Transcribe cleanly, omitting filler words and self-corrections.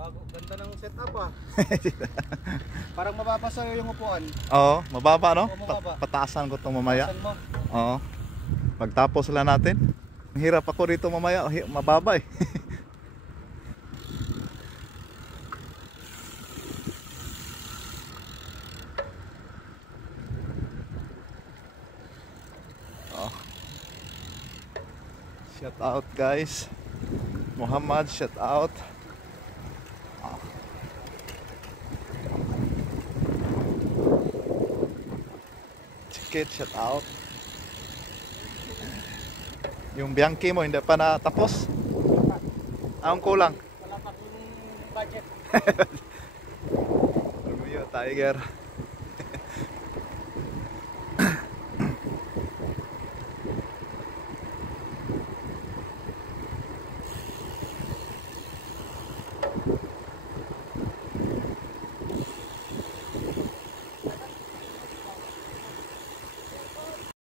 Bago, ganda ng setup ah. Parang mababa sa'yo yung upuan. Oo, mababa no? Oo, mababa. Pataasan ko to mamaya. Saan mo? Oo. Pagtapos lang natin. Ang hirap ako dito mamaya, mababa eh. Oh. Shout out guys. Muhammad, shout out. Oh. Chikit, shout out. Yung Bianchi mo hindi pa natapos? Anong kulang? Wala pa kong budget. Romeo Tiger.